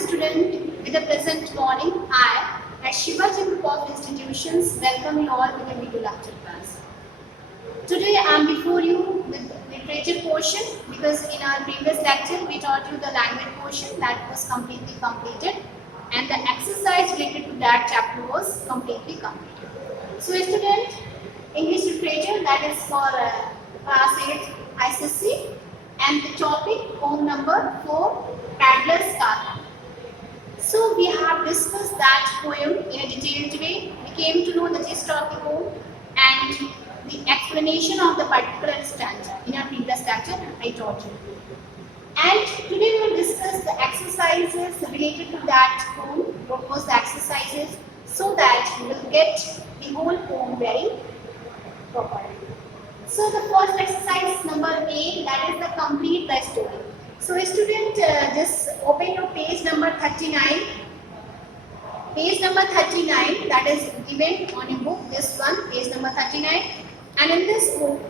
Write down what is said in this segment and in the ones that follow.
student with a pleasant morning. I, at Shivaji Group of Institutions, welcome you all to the video lecture class. Today I am before you with literature portion because in our previous lecture we taught you the language portion that was completely completed and the exercise related to that chapter was completely completed. So student, English literature, that is for class 8 ICSE, and the topic poem number 4, Paddler's Caravan. So we have discussed that poem in a detailed way. We came to know the gist of the poem and the explanation of the particular stanza in our previous lecture I taught you. And today we will discuss the exercises related to that poem, propose the exercises so that you will get the whole poem very properly. So the first exercise number A, that is the complete the story. So student, just open your page number 39. Page number 39, that is given on your book, this one, page number 39. And in this book,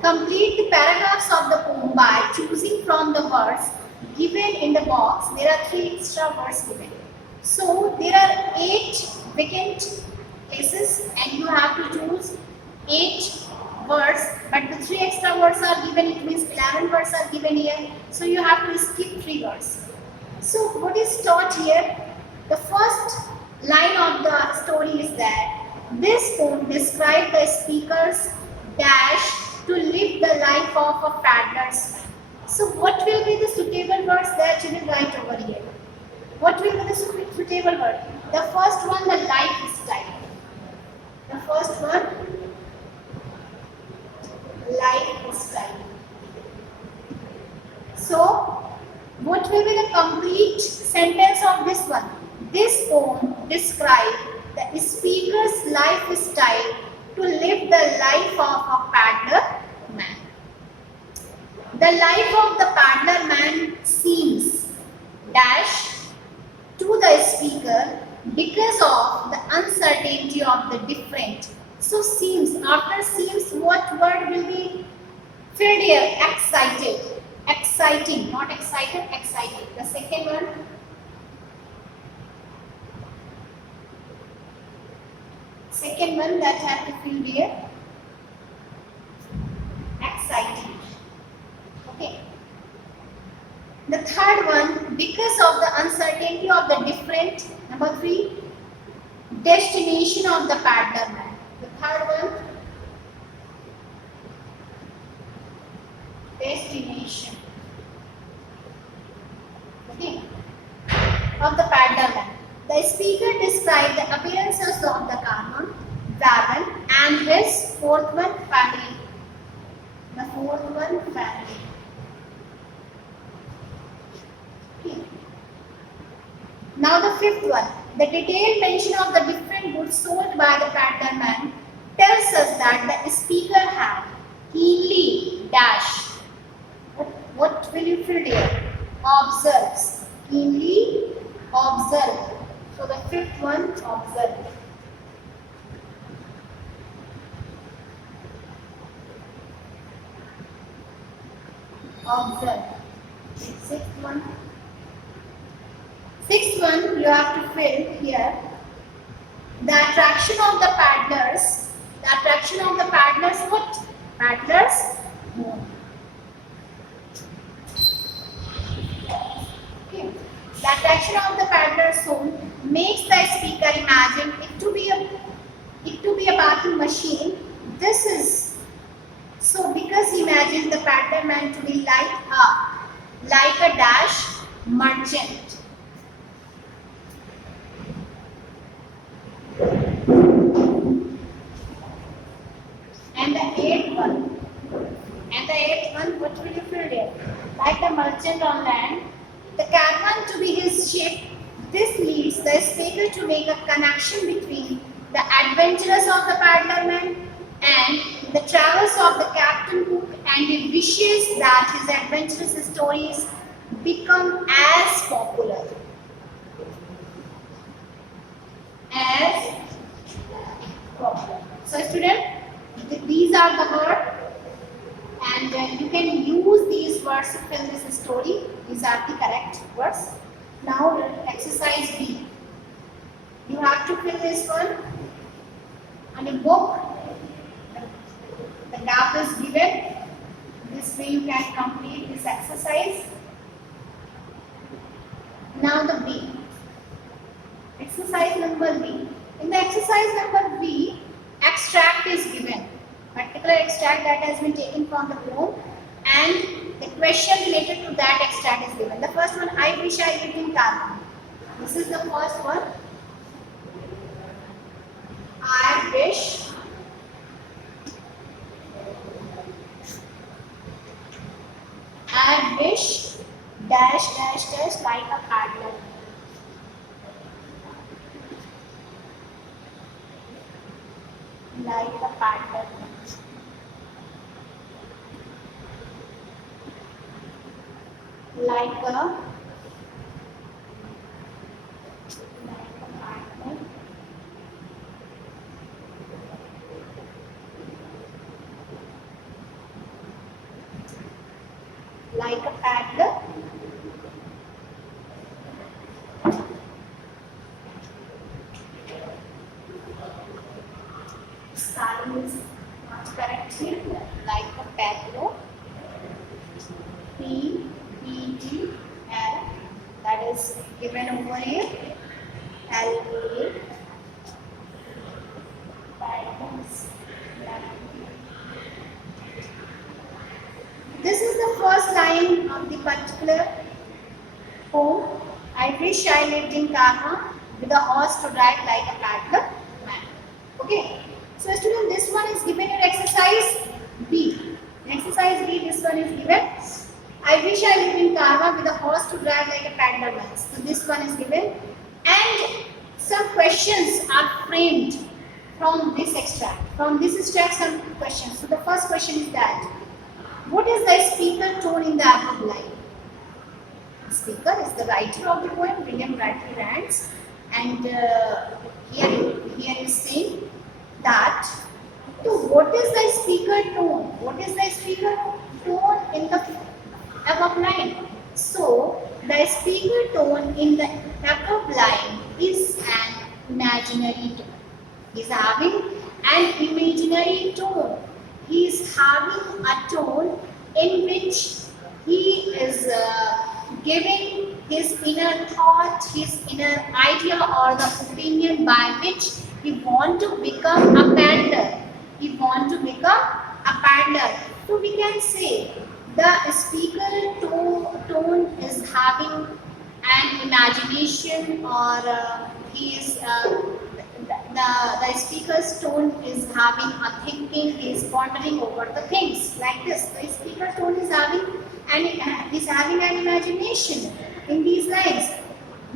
complete the paragraphs of the poem by choosing from the words given in the box. There are 3 extra words given. So there are 8 vacant places and you have to choose 8 words, but the 3 extra words are given, it means 11 words are given here, so you have to skip 3 words. So what is taught here? The first line of the story is that this poem describes the speaker's dash to live the life of a paddler's man. So what will be the suitable words that you will write over here? What will be the suitable word? The first one, the lifestyle. The first one, lifestyle. So, what will be the complete sentence of this one? This poem describes the speaker's lifestyle to live the life of a paddler man. The life of the paddler man seems dash to the speaker because of the uncertainty of the different. So seems, after seems, what word will be filled here? Excited. Exciting, not excited, excited. The second one. Second one that had to fill here. Exciting. Okay. The third one, because of the uncertainty of the different. Number 3, destination of the paddler man. The third one, destination, okay, of the paddler man. The speaker described the appearances of the caravan, wagon, and his fourth one, family. The fourth one, family. Okay. Now the fifth one. The detailed mention of the different goods sold by the paddler man tells us that the speaker had keenly dash. What will you fill here? Observes. Keenly observe. So the fifth one, observe. Observe. Sixth one. Sixth one, you have to fill here. The attraction of the paddlers. The attraction of the paddlers, what? Paddlers home. Okay. The attraction of the paddlers home makes the speaker imagine it to be a bathing machine. This is so because he imagines the paddler man to be like a dash merchant. And the eighth one, what will you fill there? Like the merchant on land, the caravan to be his ship. This leads the speaker to make a connection between the adventures of the paddler man and the travels of the Captain Cook, and he wishes that his adventurous stories become as popular as popular. So student, these are the words and you can use these words to fill this story. These are the correct words. Now exercise B. You have to fill this one on a book. The gap is given. This way you can complete this exercise. Now the B. Exercise number B. In the exercise number B, extract is given. Particular extract that has been taken from the poem, and the question related to that extract is given. The first one, I wish I lived in Karma. This is the first one. I wish dash dash dash like a paddler. Like a paddler. Like a paddler. Like a paddler. Spelling is not correct here. Like a paddler. P-E-D-L. That is given over here. L-A. Paddles. This is the first line of the particular poem. I wish I lived in Karma with a horse to ride like a paddler man. Okay. So student, this one is given in exercise B. In exercise B, this one is given. I wish I lived in Karma with a horse to drive like a paddler man. So this one is given. And some questions are framed from this extract. From this extract, some questions. So the first question is that, what is the speaker tone in the above line? The speaker is the writer of the poem, William Bradley Rance, and here is saying that. So what is the speaker tone? What is the speaker tone in the above line? So the speaker tone in the above line is an imaginary tone. He is having an imaginary tone. He is having a tone in which he is giving his inner thought, his inner idea or the opinion by which he want to become a paddler. He want to become a paddler. So we can say the speaker tone is having an imagination, or he is the speaker's tone is having a thinking, he is pondering over the things like this. The speaker's tone is having an imagination in these lines.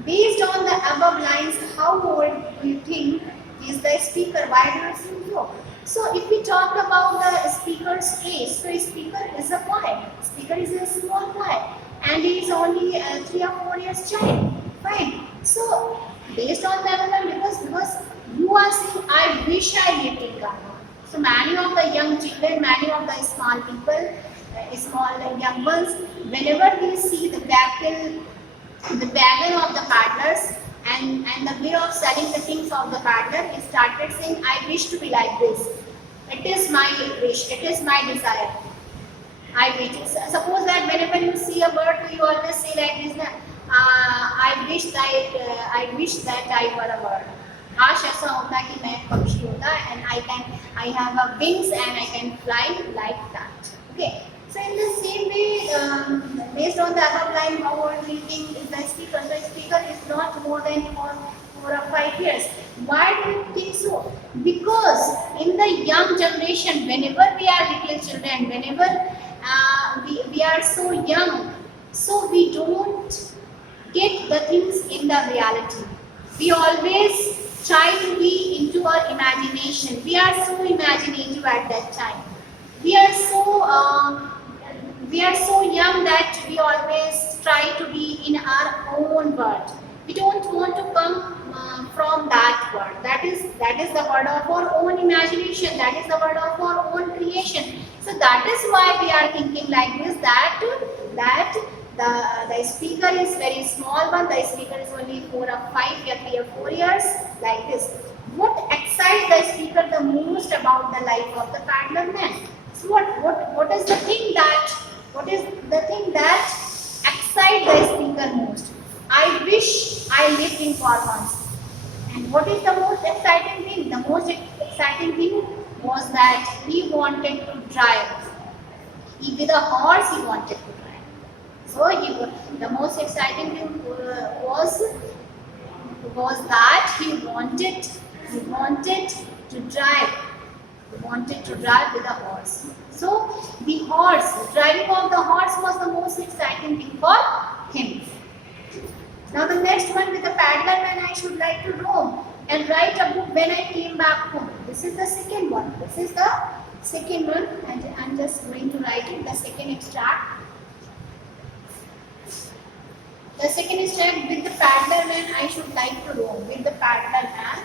Based on the above lines, how old do you think is the speaker? Why do you think so? So if we talk about the speaker's age, so a speaker is a boy. Speaker is a small boy, and he is only 3 or 4 years child. Fine. So based on that, because you are saying, I wish I lived in Ghana. So many of the young children, many of the small people, small young ones, whenever they see the wagon of the paddlers and the way of selling the things of the paddler, he started saying, I wish to be like this. It is my wish, it is my desire. I wish. Suppose that whenever you see a bird, you always say like this, I wish that I were a bird. काश ऐसा होता कि मैं एक पक्षी होता and I have a wings and I can fly like that. Okay. So in the same way, based on the above line, how old we think is the speaker? The speaker is not more than 4 or 5 years. Why do you think so? Because in the young generation, whenever we are little children, whenever we are so young, so we don't get the things in the reality. We always try to be into our imagination. We are so imaginative at that time. We are so young that we always try to be in our own world. We don't want to come from that world. That is the world of our own imagination. That is the world of our own creation. So that is why we are thinking like this, that The speaker is very small one. The speaker is only 4 or 5 or 3 or 4 years, like this. What excites the speaker the most about the life of the paddler man? So what is the thing that excites the speaker most? I wish I lived in Cornwall. And what is the most exciting thing? The most exciting thing was that he wanted to drive. With a horse he wanted to drive. So the most exciting thing was that he wanted to drive. He wanted to drive with a horse. So driving of the horse was the most exciting thing for him. Now the next one, with the paddler man I should like to roam and write a book when I came back home. This is the second one. This is the second one, and I'm just going to write it, the second extract. The second extract, with the paddler man I should like to roam. With the paddler man.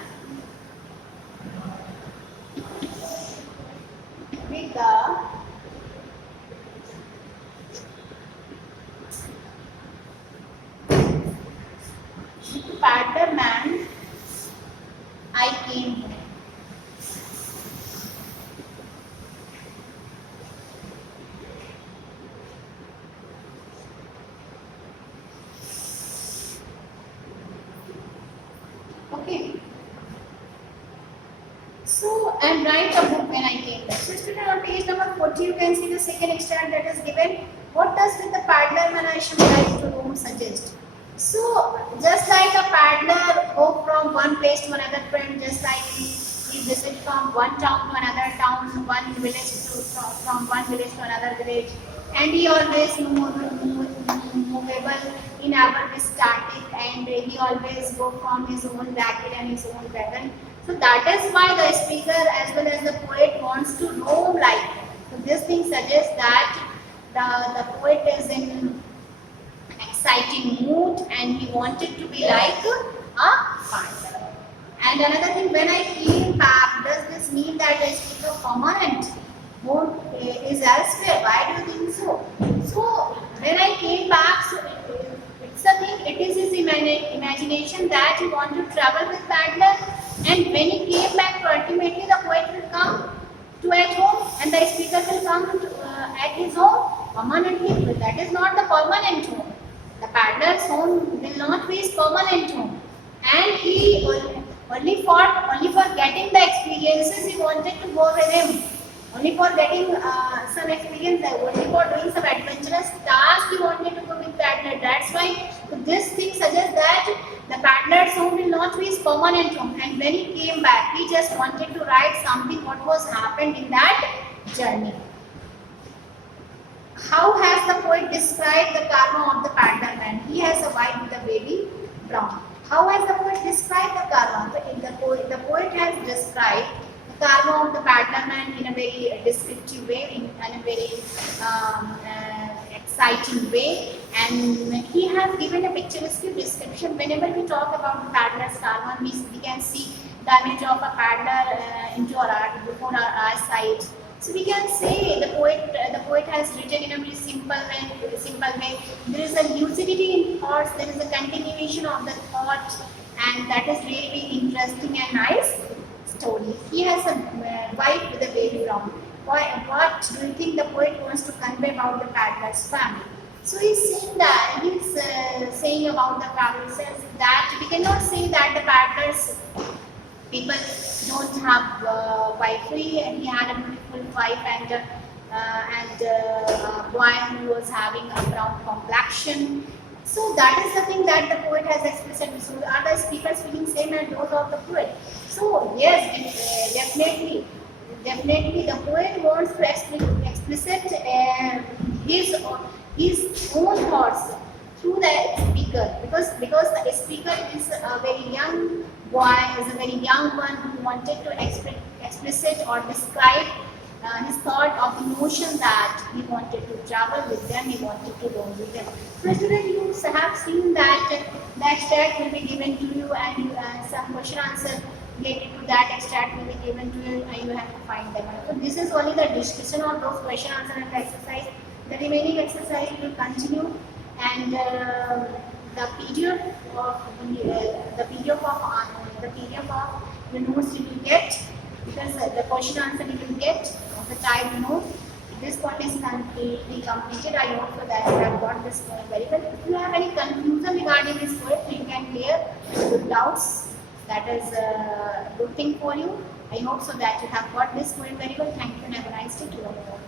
With the paddler man I came home. Okay. So, and write a book when I came back. So, student, on page number 40, you can see the second extract that is given. What does with the paddler man I should like to roam suggest? So, just like a paddler go from one place to another friend, just like he visit from one town to another town, one village to from one village to another village, and he always movable, he never be static, and he always go from his own vehicle and his own wagon. So that is why the speaker as well as the poet wants to roam like. So this thing suggests that the poet is in exciting mood and he wanted to be like a paddler. And another thing, when I came back, does this mean that the speaker permanent home is elsewhere? Why do you think so? So when I came back, so it's a thing, it is his imagination that he want to travel with paddler, and when he came back, so ultimately the poet will come to at home and the speaker will come to, at his home permanently. But that is not the permanent home. The paddler's home will not be his permanent home, and he only for getting the experiences he wanted to go with him. Only for getting some experience, only for doing some adventurous task he wanted to go with paddler. That's why this thing suggests that the paddler's home will not be his permanent home. And when he came back, he just wanted to write something what was happened in that journey. How has the poet described the karma of the paddler man? He has a white with a baby brown. How has the poet described the karma? The poet has described the karma of the paddler man in a very descriptive way, in a very exciting way, and he has given a picturesque description. Whenever we talk about the paddler's karma, we can see the image of a paddler into our art, before our eyesight. So we can say the poet has written in a very simple way. There is a lucidity in thoughts, there is a continuation of the thought, and that is really interesting and nice story. He has a wife with a baby brown. What do you think the poet wants to convey about the paddler's family? So he's saying about the family, says that we cannot say that the paddler's people don't have wifey, and he had a beautiful wife and a boy who was having a brown complexion. So that is the thing that the poet has expressed. So are the speakers feeling same as those of the poet? So yes, definitely the poet wants to explicit his own thoughts through the speaker, because the speaker is a very young boy, is a very young one who wanted to explicit or describe his thought of emotion that he wanted to travel with them, he wanted to roam with them. So students, you have seen that the extract will be given to you, and some question answer related to that extract will be given to you, and you have to find them. So this is only the discussion of those question answer and exercise. The remaining exercise will continue and the PDF of the notes you will get, because the question answer you will get of the type note. This point is completely completed. I hope so that you have got this point very well. If you have any confusion regarding this point, you can clear your doubts. That is a good thing for you. I hope so that you have got this point very well. Thank you and have a nice day to all.